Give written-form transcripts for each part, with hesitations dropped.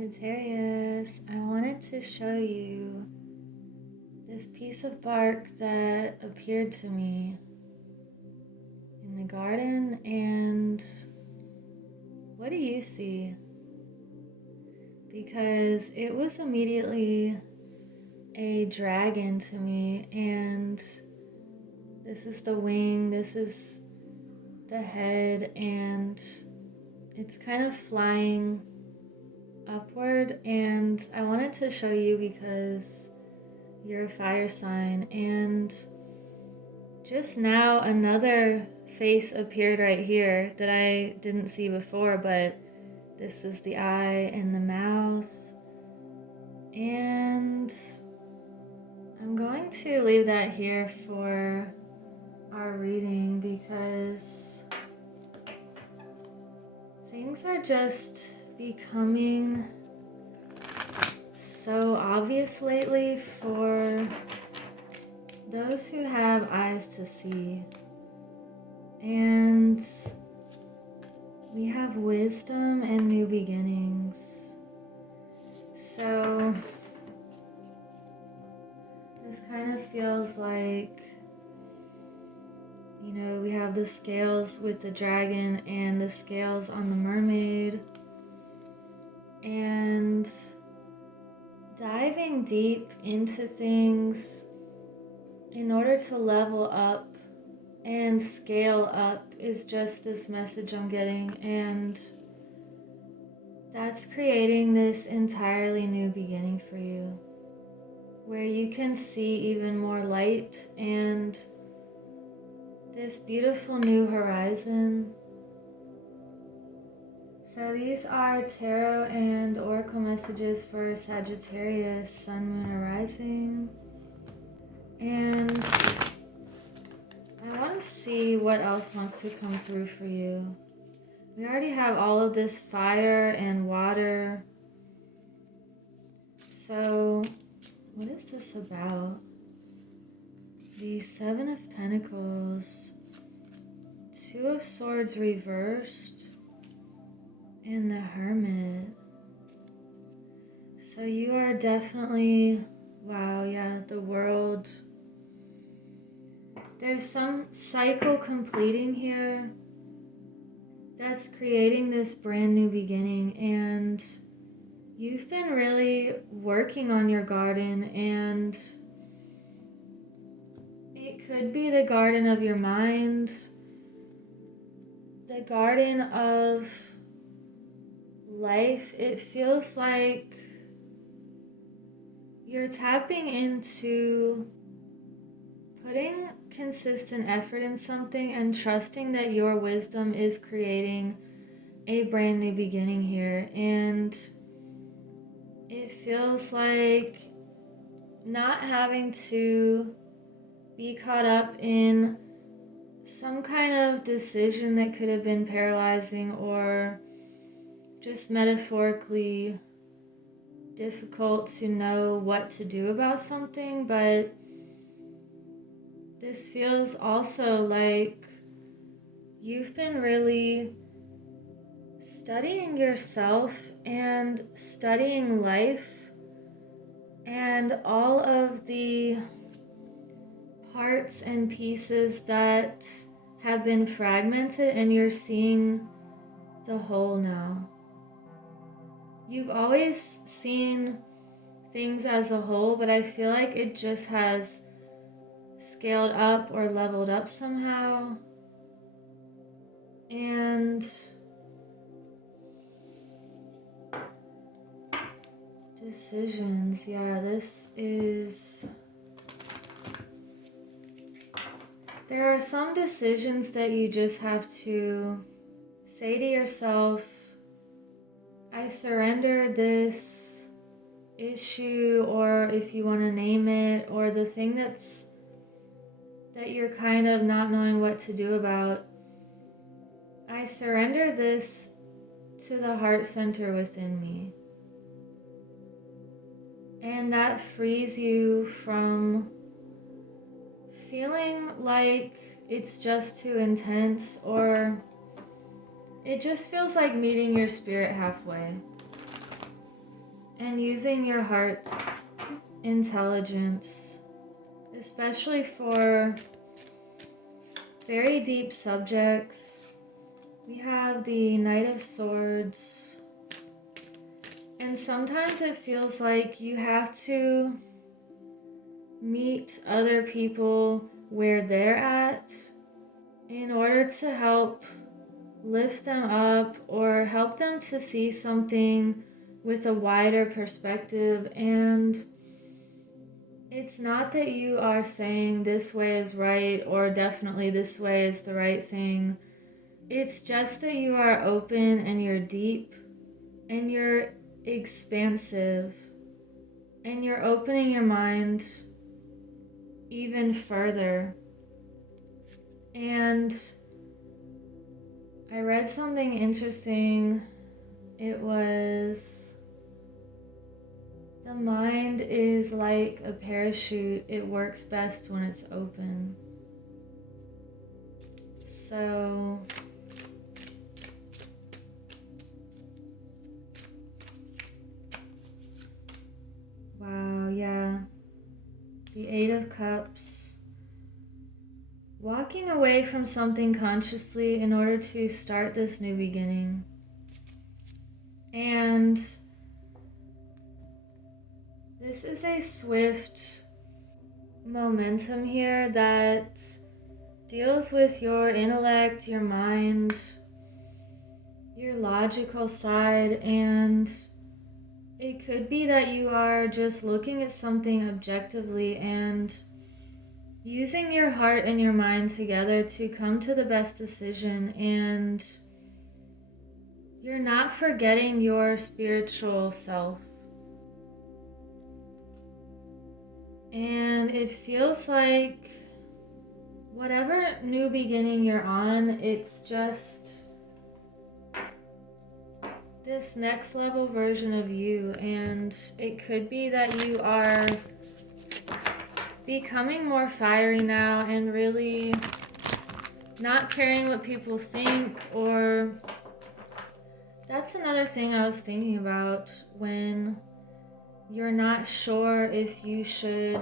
Sagittarius, I wanted to show you this piece of bark that appeared to me in the garden. And what do you see? Because it was immediately a dragon to me, and this is the wing, this is the head, and it's kind of flying upward. And I wanted to show you because you're a fire sign, and just now another face appeared right here that I didn't see before, but this is the eye and the mouth. And I'm going to leave that here for our reading because things are just becoming so obvious lately for those who have eyes to see. And we have wisdom and new beginnings. So this kind of feels like, you know, we have the scales with the dragon and the scales on the mermaid. And diving deep into things in order to level up and scale up is just this message I'm getting, and that's creating this entirely new beginning for you, where you can see even more light and this beautiful new horizon. So these are tarot and oracle messages for Sagittarius, Sun, Moon, or Rising. And I want to see what else wants to come through for you. We already have all of this fire and water. So what is this about? The Seven of Pentacles, Two of Swords reversed, and the Hermit. So you are definitely, wow, yeah, the World. There's some cycle completing here that's creating this brand new beginning, and you've been really working on your garden, and it could be the garden of your mind, the garden of life. It feels like you're tapping into putting consistent effort in something and trusting that your wisdom is creating a brand new beginning here. And it feels like not having to be caught up in some kind of decision that could have been paralyzing or just metaphorically difficult to know what to do about something. But this feels also like you've been really studying yourself and studying life and all of the parts and pieces that have been fragmented, and you're seeing the whole now. You've always seen things as a whole, but I feel like it just has scaled up or leveled up somehow. And decisions, yeah, there are some decisions that you just have to say to yourself, I surrender this issue, or if you want to name it, or the thing that you're kind of not knowing what to do about. I surrender this to the heart center within me. And that frees you from feeling like it's just too intense, or it just feels like meeting your spirit halfway. and using your heart's intelligence, especially for very deep subjects. We have the Knight of Swords, and sometimes it feels like you have to meet other people where they're at in order to help lift them up or help them to see something with a wider perspective. And it's not that you are saying this way is right or definitely this way is the right thing. It's just that you are open and you're deep and you're expansive and you're opening your mind even further. And I read something interesting. It was, the mind is like a parachute. It works best when it's open. So wow, yeah. The Eight of Cups. Walking away from something consciously in order to start this new beginning. And this is a swift momentum here that deals with your intellect, your mind, your logical side, and it could be that you are just looking at something objectively and using your heart and your mind together to come to the best decision, and you're not forgetting your spiritual self. And it feels like whatever new beginning you're on, it's just this next level version of you. And it could be that you are becoming more fiery now and really not caring what people think. Or that's another thing I was thinking about, when you're not sure if you should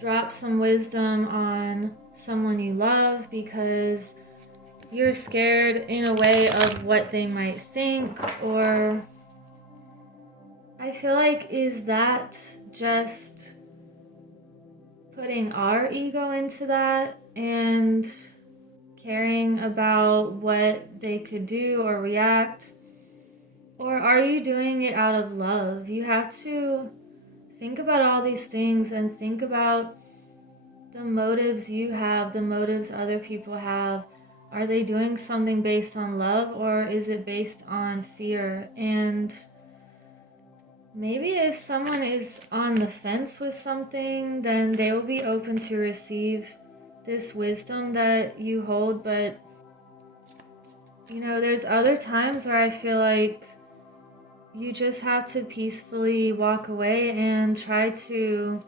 drop some wisdom on someone you love because you're scared in a way of what they might think. Or I feel like, is that just putting our ego into that and caring about what they could do or react? Or are you doing it out of love? You have to think about all these things and think about the motives you have, the motives other people have. Are they doing something based on love, or is it based on fear? And maybe if someone is on the fence with something, then they will be open to receive this wisdom that you hold. But, you know, there's other times where I feel like you just have to peacefully walk away and try to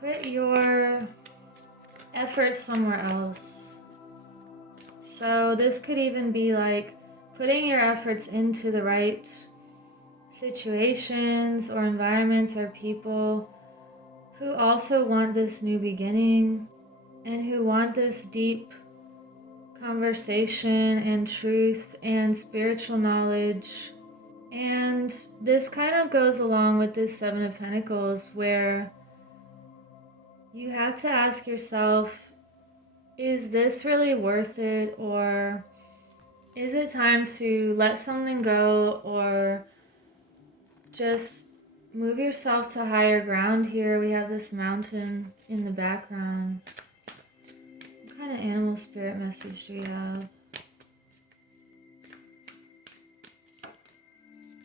put your effort somewhere else. So this could even be like putting your efforts into the right situations or environments or people who also want this new beginning and who want this deep conversation and truth and spiritual knowledge. And this kind of goes along with this Seven of Pentacles, where you have to ask yourself, is this really worth it? Or is it time to let something go, or just move yourself to higher ground here? We have this mountain in the background. What kind of animal spirit message do we have?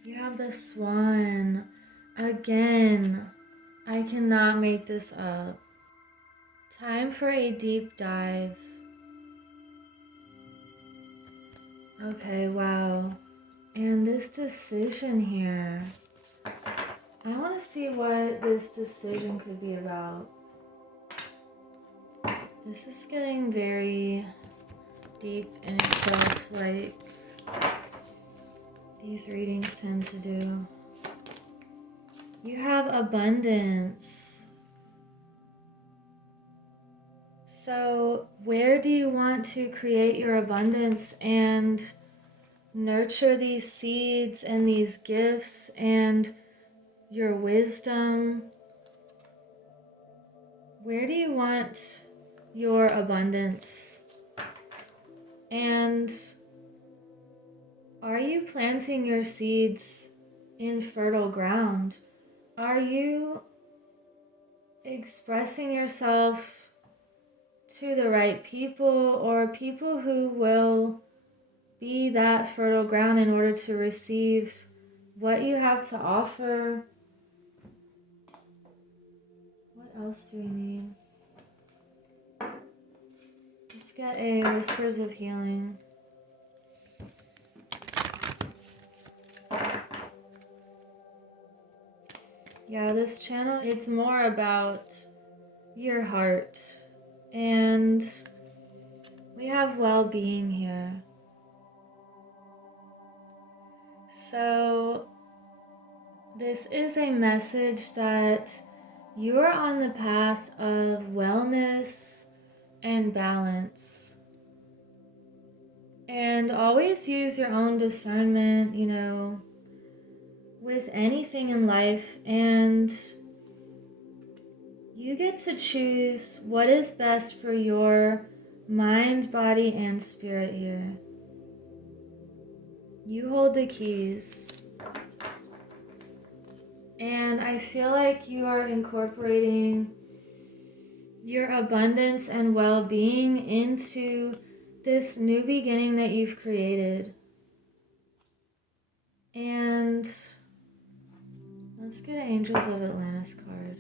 You have the swan. Again, I cannot make this up. Time for a deep dive. Okay, wow. And this decision here. I want to see what this decision could be about. This is getting very deep in itself. Like, these readings tend to do. You have abundance. So where do you want to create your abundance and nurture these seeds and these gifts and your wisdom? Where do you want your abundance? And are you planting your seeds in fertile ground? Are you expressing yourself to the right people, or people who will be that fertile ground in order to receive what you have to offer? What else do we need? Let's get a Whispers of Healing. Yeah, this channel, it's more about your heart, and we have well-being here. So this is a message that you're on the path of wellness and balance. And always use your own discernment, with anything in life, and you get to choose what is best for your mind, body, and spirit here. You hold the keys. And I feel like you are incorporating your abundance and well-being into this new beginning that you've created. And let's get an Angels of Atlantis card.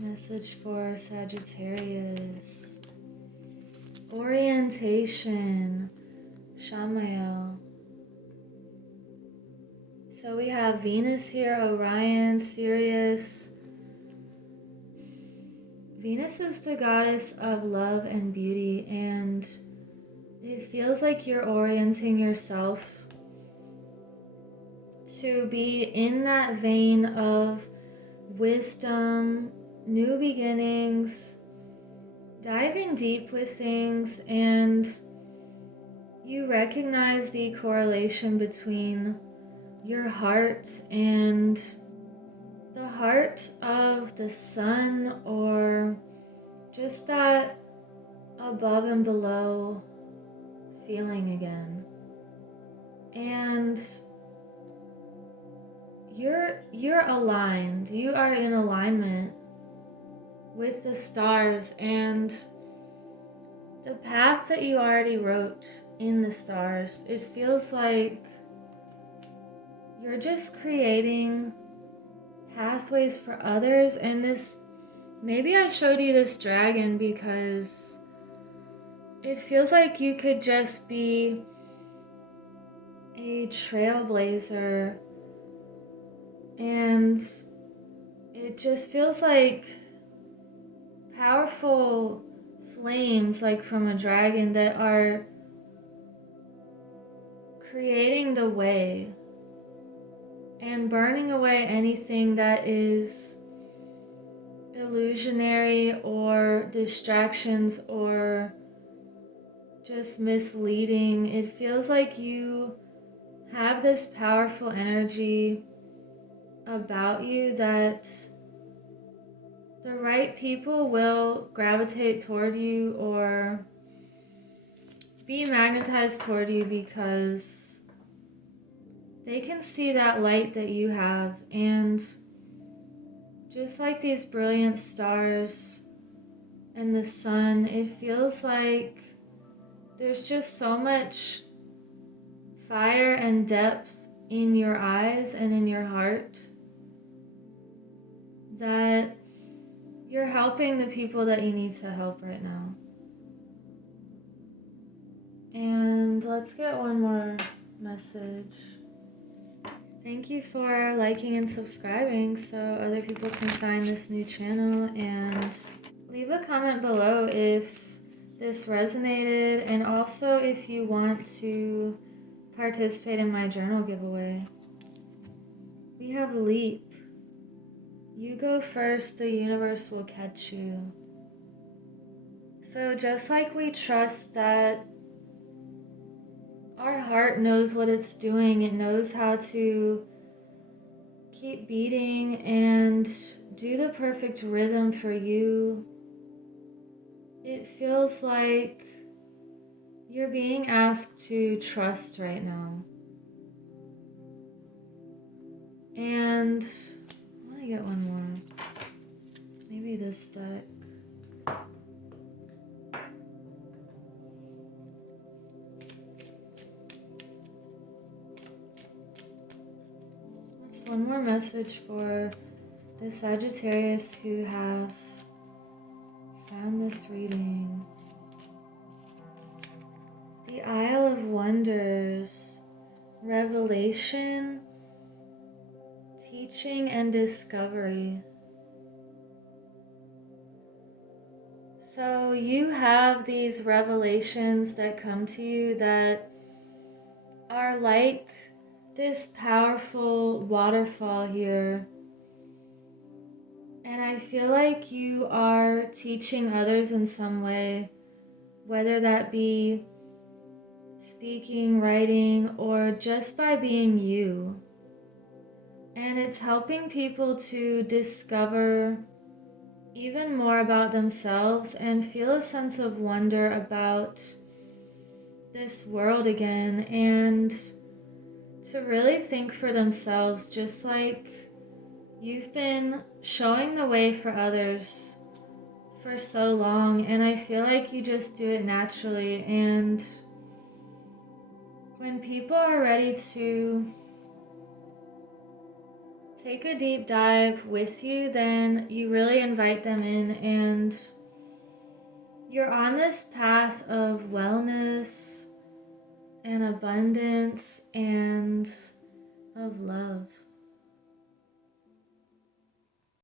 Message for Sagittarius. Orientation. Shamael. So we have Venus here, Orion, Sirius. Venus is the goddess of love and beauty, and it feels like you're orienting yourself to be in that vein of wisdom, new beginnings, diving deep with things, and you recognize the correlation between your heart and the heart of the sun, or just that above and below feeling again. And you're aligned. You are in alignment with the stars and the path that you already wrote in the stars. It feels like you're just creating pathways for others. And this, maybe I showed you this dragon because it feels like you could just be a trailblazer, and it just feels like powerful flames, like from a dragon, that are creating the way and burning away anything that is illusionary or distractions or just misleading. It feels like you have this powerful energy about you that the right people will gravitate toward you or be magnetized toward you because they can see that light that you have. And just like these brilliant stars and the sun, it feels like there's just so much fire and depth in your eyes and in your heart that you're helping the people that you need to help right now. And let's get one more message. Thank you for liking and subscribing so other people can find this new channel, and leave a comment below if this resonated, and also if you want to participate in my journal giveaway. We have Leap. You go first, the universe will catch you. So just like we trust that our heart knows what it's doing, it knows how to keep beating and do the perfect rhythm for you. It feels like you're being asked to trust right now. And I want to get one more. Maybe this deck. What's one more message for the Sagittarius who have found this reading? The Isle of Wonders, revelation, teaching, and discovery. So you have these revelations that come to you that are like this powerful waterfall here. And I feel like you are teaching others in some way, whether that be speaking, writing, or just by being you. And it's helping people to discover even more about themselves and feel a sense of wonder about this world again, and to really think for themselves, just like you've been showing the way for others for so long. And I feel like you just do it naturally, and when people are ready to take a deep dive with you, then you really invite them in, and you're on this path of wellness and abundance and of love.